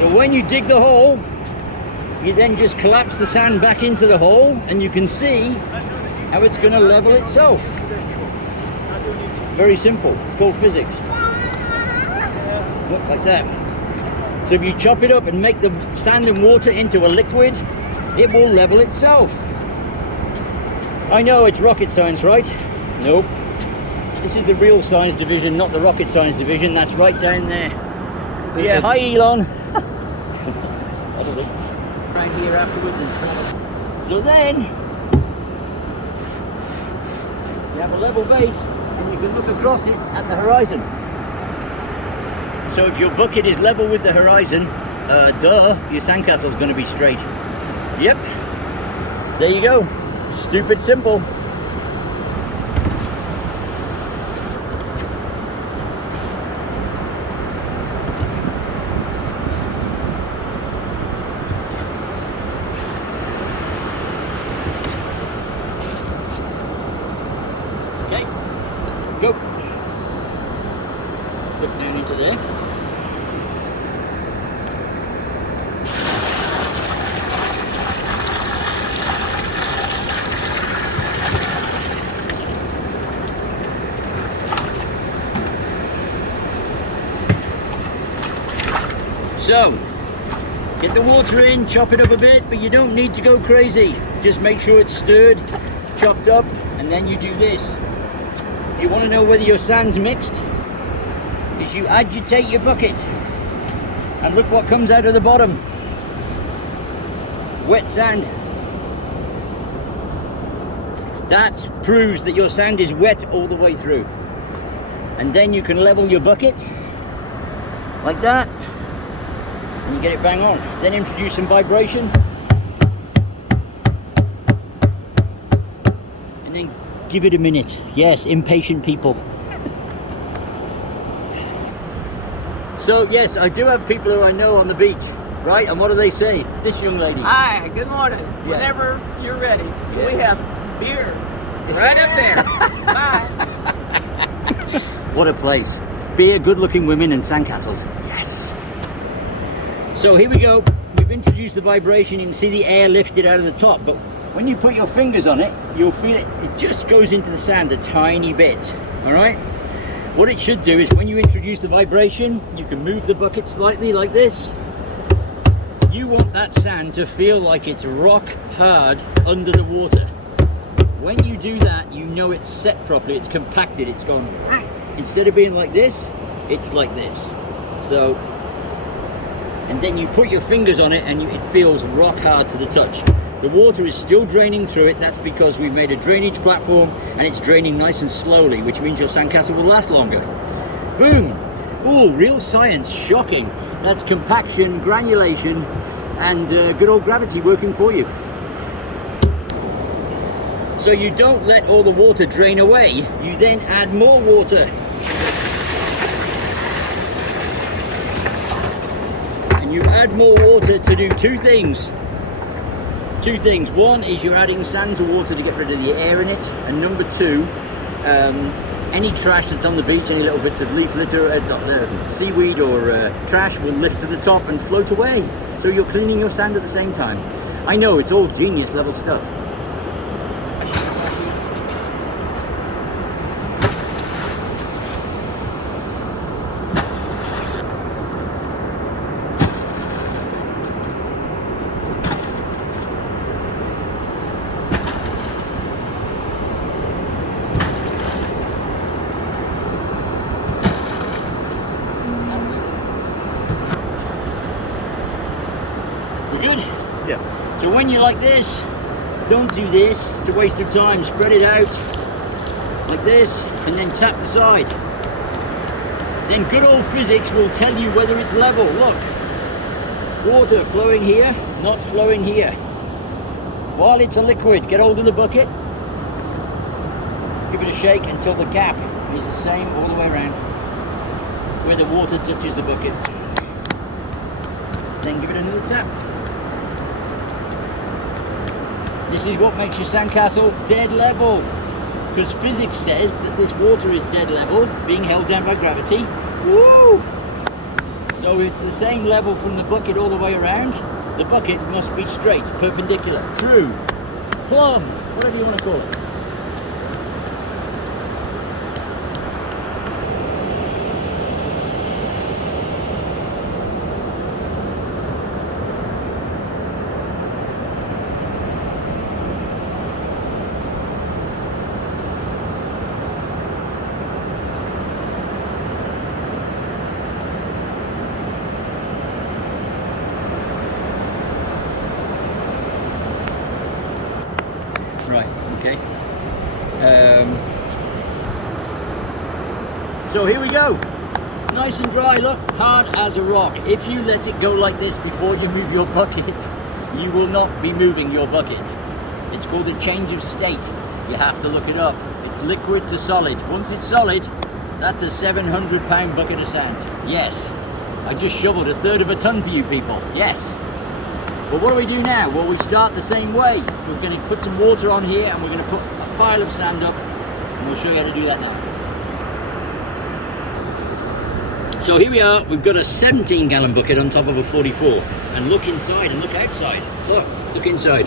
So when you dig the hole, you then just collapse the sand back into the hole, and you can see how it's going to level itself. Very simple. It's called physics. Look, like that. So if you chop it up and make the sand and water into a liquid, it will level itself. I know it's rocket science, right? Nope. This is the real science division, not the rocket science division. That's right down there. Yeah, hi Elon. Right here afterwards and so then you have a level base and you can look across it at the horizon. So if your bucket is level with the horizon, your sandcastle is going to be straight. Yep. There you go. Stupid simple. Okay, go. Look down into there. So, get the water in, chop it up a bit, but you don't need to go crazy. Just make sure it's stirred, chopped up, and then you do this. You want to know whether your sand's mixed? Is you agitate your bucket. And look what comes out of the bottom. Wet sand. That proves that your sand is wet all the way through. And then you can level your bucket, like that. And you get it bang on. Then introduce some vibration. And then give it a minute. Yes, impatient people. So yes, I do have people who I know on the beach, right? And what do they say? This young lady. Hi, good morning. Yeah. Whenever you're ready. Yeah. We have beer right up there. Bye. What a place. Beer, good-looking women, and sandcastles. Yes. So here we go. We've introduced the vibration. You can see the air lifted out of the top, but when you put your fingers on it, you'll feel it. It just goes into the sand a tiny bit. All right. What it should do is when you introduce the vibration, you can move the bucket slightly like this. You want that sand to feel like it's rock hard under the water. When you do that, you know it's set properly, it's compacted, it's gone. Instead of being like this, it's like this. So, and then you put your fingers on it and it feels rock hard to the touch. The water is still draining through it. That's because we made a drainage platform and it's draining nice and slowly, which means your sandcastle will last longer. Boom! Ooh, real science, shocking. That's compaction, granulation, and good old gravity working for you. So you don't let all the water drain away, you then add more water. And you add more water to do two things. Two things. One is you're adding sand to water to get rid of the air in it, and number two, any trash that's on the beach, any little bits of leaf litter, seaweed or trash will lift to the top and float away. So you're cleaning your sand at the same time. I know, it's all genius level stuff. Good? Yeah. So when you're like this, don't do this, it's a waste of time. Spread it out like this and then tap the side. Then good old physics will tell you whether it's level. Look, water flowing here, not flowing here. While it's a liquid, get hold of the bucket, give it a shake until the gap is the same all the way around where the water touches the bucket. Then give it another tap. This is what makes your sandcastle dead level, because physics says that this water is dead level, being held down by gravity. Woo! So it's the same level from the bucket all the way around. The bucket must be straight, perpendicular, true, plumb, whatever you want to call it. Right, okay. So here we go. Nice and dry, look, hard as a rock. If you let it go like this before you move your bucket, you will not be moving your bucket. It's called a change of state. You have to look it up. It's liquid to solid. Once it's solid, that's a 700-pound bucket of sand. Yes, I just shoveled a third of a ton for you people. Yes. But what do we do now? Well, we start the same way. We're going to put some water on here and we're going to put a pile of sand up and we'll show you how to do that now. So here we are, we've got a 17-gallon bucket on top of a 44. And look inside and look outside. Look inside.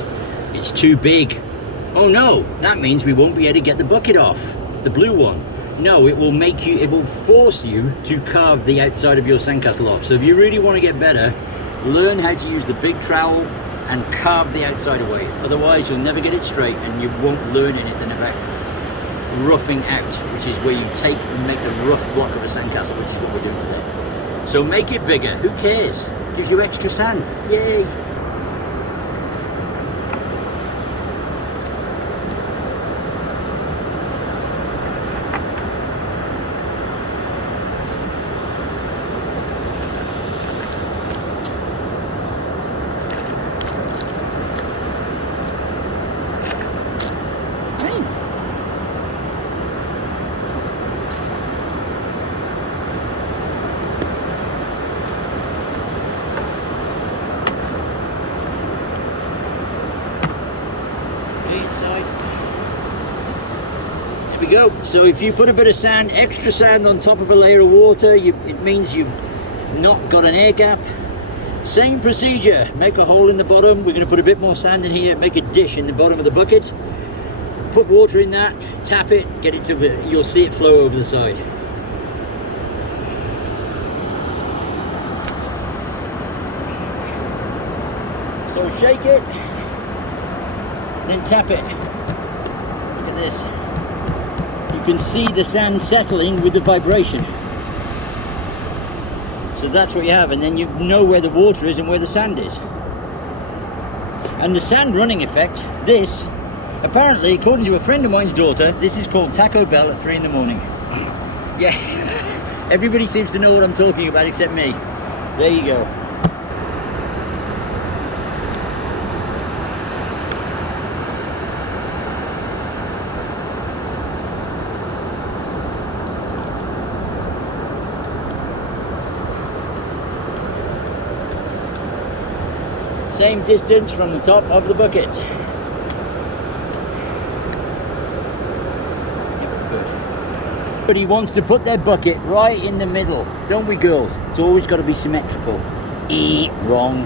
It's too big. Oh no, that means we won't be able to get the bucket off, the blue one. No, it will force you to carve the outside of your sandcastle off. So if you really want to get better, learn how to use the big trowel and carve the outside away. Otherwise, you'll never get it straight and you won't learn anything about roughing out, which is where you take and make the rough block of a sandcastle, which is what we're doing today. So make it bigger. Who cares? Gives you extra sand. Yay! There we go. So if you put a bit of sand, extra sand on top of a layer of water, it means you've not got an air gap. Same procedure. Make a hole in the bottom. We're going to put a bit more sand in here. Make a dish in the bottom of the bucket. Put water in that. Tap it. Get it to the. You'll see it flow over the side. So shake it. Then tap it. Look at this. You can see the sand settling with the vibration. So that's what you have, and then you know where the water is and where the sand is. And the sand running effect, this, apparently, according to a friend of mine's daughter, this is called Taco Bell at 3 in the morning. Yes, everybody seems to know what I'm talking about except me. There you go. Same distance from the top of the bucket. Everybody wants to put their bucket right in the middle, don't we girls? It's always got to be symmetrical. Wrong.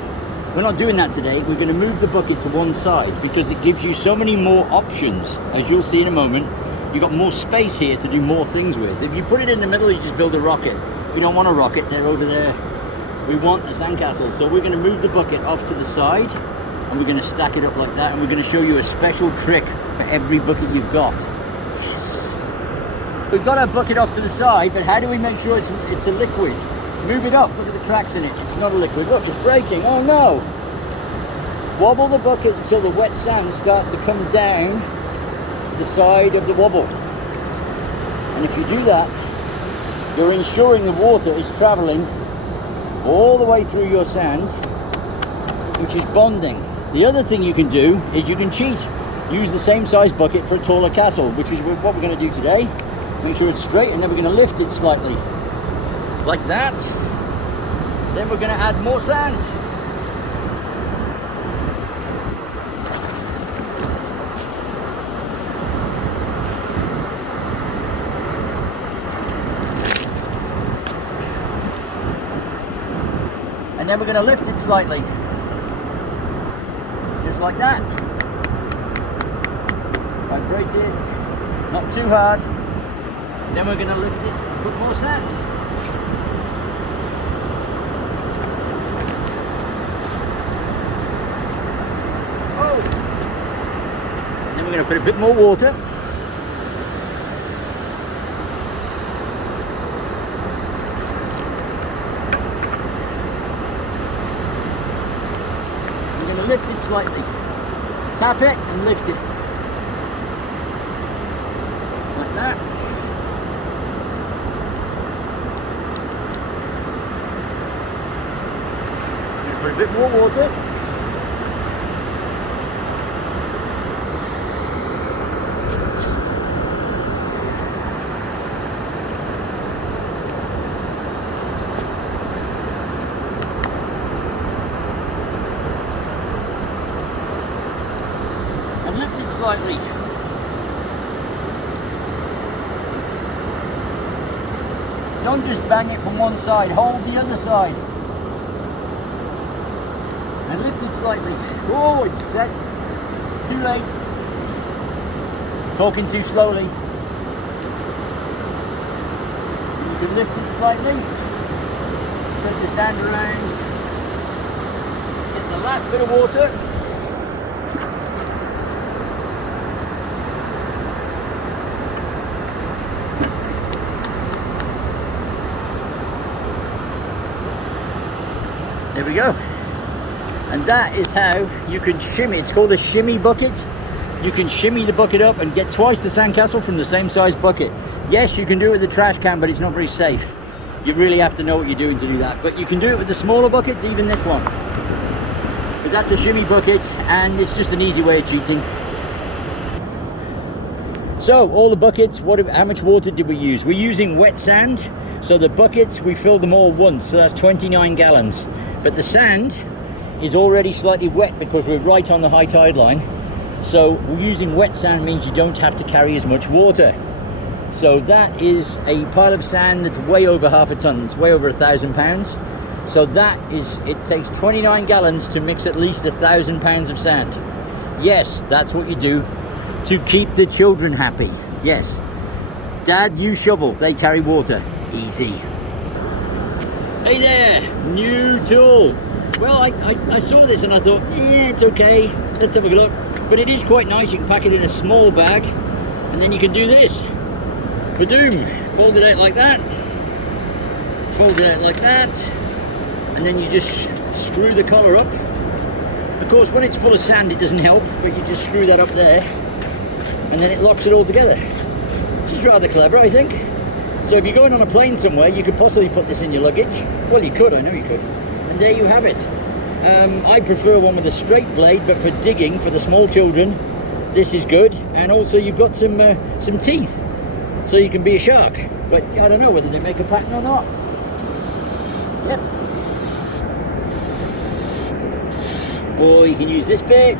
We're not doing that today. We're going to move the bucket to one side because it gives you so many more options. As you'll see in a moment, you've got more space here to do more things with. If you put it in the middle, you just build a rocket. We don't want a rocket, they're over there. We want a sandcastle, so we're going to move the bucket off to the side and we're going to stack it up like that, and we're going to show you a special trick for every bucket you've got. Yes. We've got our bucket off to the side, but how do we make sure it's a liquid? Move it up, look at the cracks in it. It's not a liquid. Look, it's breaking. Oh no! Wobble the bucket until the wet sand starts to come down the side of the wobble. And if you do that, you're ensuring the water is traveling all the way through your sand, which is bonding. The other thing you can do is you can cheat. Use the same size bucket for a taller castle, which is what we're going to do today. Make sure it's straight, and then we're going to lift it slightly. Like that. Then we're going to add more sand. And then we're going to lift it slightly. Just like that. Vibrate it, not too hard. Then we're going to lift it and put more sand. Oh! Then we're going to put a bit more water. We're going to lift it slightly. Tap it and lift it. Like that. Put a bit more water. And lift it slightly. Don't just bang it from one side, hold the other side. And lift it slightly. Oh, it's set. Too late. Talking too slowly. You can lift it slightly. Spread the sand around. Get the last bit of water. There we go. And that is how you can shimmy. It's called a shimmy bucket. You can shimmy the bucket up and get twice the sandcastle from the same size bucket. Yes, you can do it with the trash can, but it's not very safe. You really have to know what you're doing to do that. But you can do it with the smaller buckets, even this one. But that's a shimmy bucket, and it's just an easy way of cheating. So, all the buckets, how much water did we use? We're using wet sand. So the buckets, we fill them all once, so that's 29 gallons. But the sand is already slightly wet because we're right on the high tide line. So we're using wet sand means you don't have to carry as much water. So that is a pile of sand that's way over half a ton. It's way over 1,000 pounds. So that is, it takes 29 gallons to mix at least 1,000 pounds of sand. Yes, that's what you do to keep the children happy. Yes. Dad, you shovel, they carry water. Easy. Hey there, new tool. Well, I saw this and I thought, yeah, it's okay, let's have a look. But it is quite nice. You can pack it in a small bag and then you can do this. Badoom, fold it out like that, fold it out like that, and then you just screw the collar up. Of course, when it's full of sand, it doesn't help, but you just screw that up there and then it locks it all together, which is rather clever, I think. So if you're going on a plane somewhere, you could possibly put this in your luggage. Well, you could, I know you could. And there you have it. I prefer one with a straight blade, but for digging, for the small children, this is good. And also you've got some teeth, so you can be a shark. But I don't know whether they make a pattern or not. Yep. Or you can use this bit.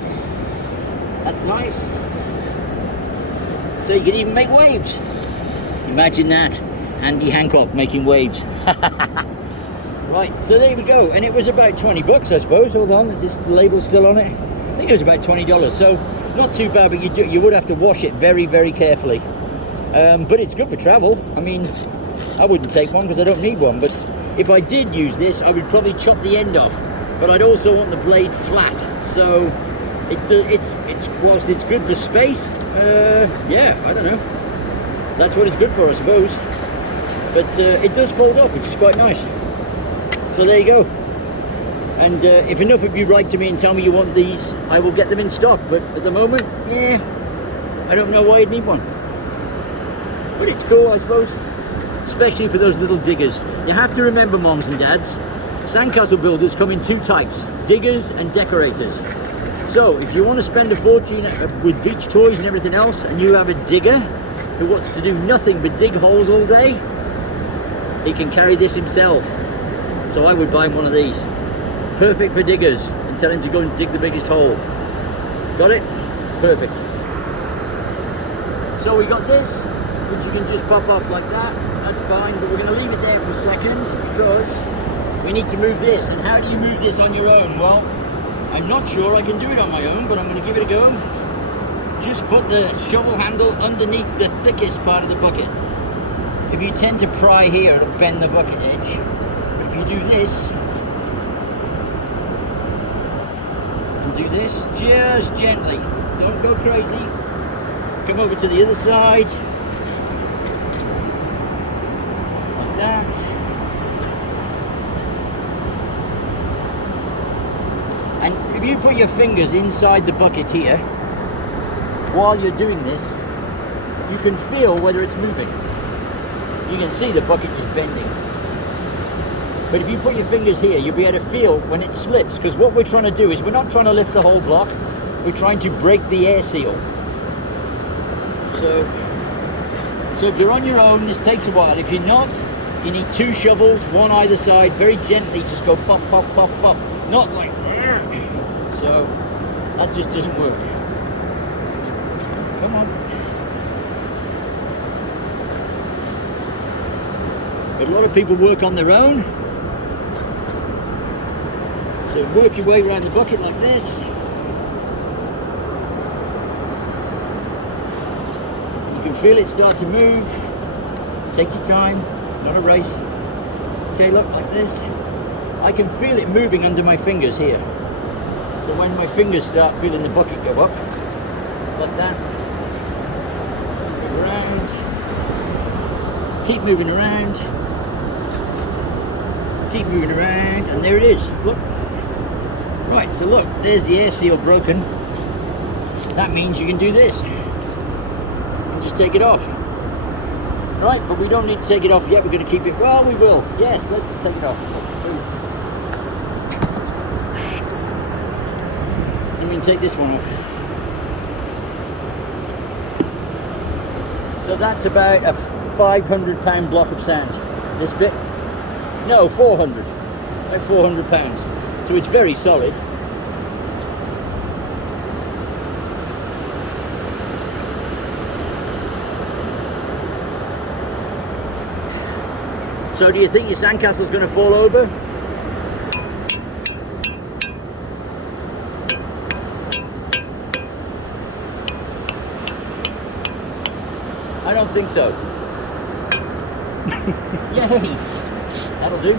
That's nice. So you can even make waves. Imagine that. Andy Hancock making waves. Right, so there we go. And it was about 20 bucks, I suppose. Hold on, the label's still on it. I think it was about $20. So not too bad, but you would have to wash it very, very carefully. But it's good for travel. I mean, I wouldn't take one because I don't need one. But if I did use this, I would probably chop the end off. But I'd also want the blade flat. So whilst it's good for space, yeah, I don't know. That's what it's good for, I suppose. But it does fold up, which is quite nice. So there you go. And if enough of you write to me and tell me you want these, I will get them in stock. But at the moment, yeah, I don't know why you'd need one. But it's cool, I suppose. Especially for those little diggers. You have to remember, moms and dads, sandcastle builders come in two types: diggers and decorators. So if you want to spend a fortune with beach toys and everything else, and you have a digger who wants to do nothing but dig holes all day, he can carry this himself. So I would buy him one of these. Perfect for diggers, and tell him to go and dig the biggest hole. Got it? Perfect. So we got this, which you can just pop off like that. That's fine, but we're going to leave it there for a second because we need to move this. And how do you move this on your own? Well, I'm not sure I can do it on my own, but I'm going to give it a go. Just put the shovel handle underneath the thickest part of the bucket. If you tend to pry here, it'll bend the bucket edge. But if you do this, and do this just gently, don't go crazy. Come over to the other side, like that. And if you put your fingers inside the bucket here, while you're doing this, you can feel whether it's moving. You can see the bucket just bending. But if you put your fingers here, you'll be able to feel when it slips, because what we're trying to do is we're not trying to lift the whole block, we're trying to break the air seal. So if you're on your own, this takes a while. If you're not, you need 2 shovels, one either side, very gently, just go pop, pop, pop, pop. Not like, so that just doesn't work. Come on. But a lot of people work on their own. So work your way around the bucket like this. You can feel it start to move. Take your time, it's not a race. Okay, look, like this. I can feel it moving under my fingers here. So when my fingers start feeling the bucket go up, like that, move around, keep moving around, keep moving around, and there it is, look. Right, so look, there's the air seal broken. That means you can do this. And just take it off. Right, but we don't need to take it off yet, we're going to keep it, well, we will. Yes, let's take it off. We can take this one off. So that's about a 500-pound block of sand. This bit? No, 400. About 400 pounds. So it's very solid. So do you think your sandcastle's going to fall over? I don't think so. Yay! That'll do.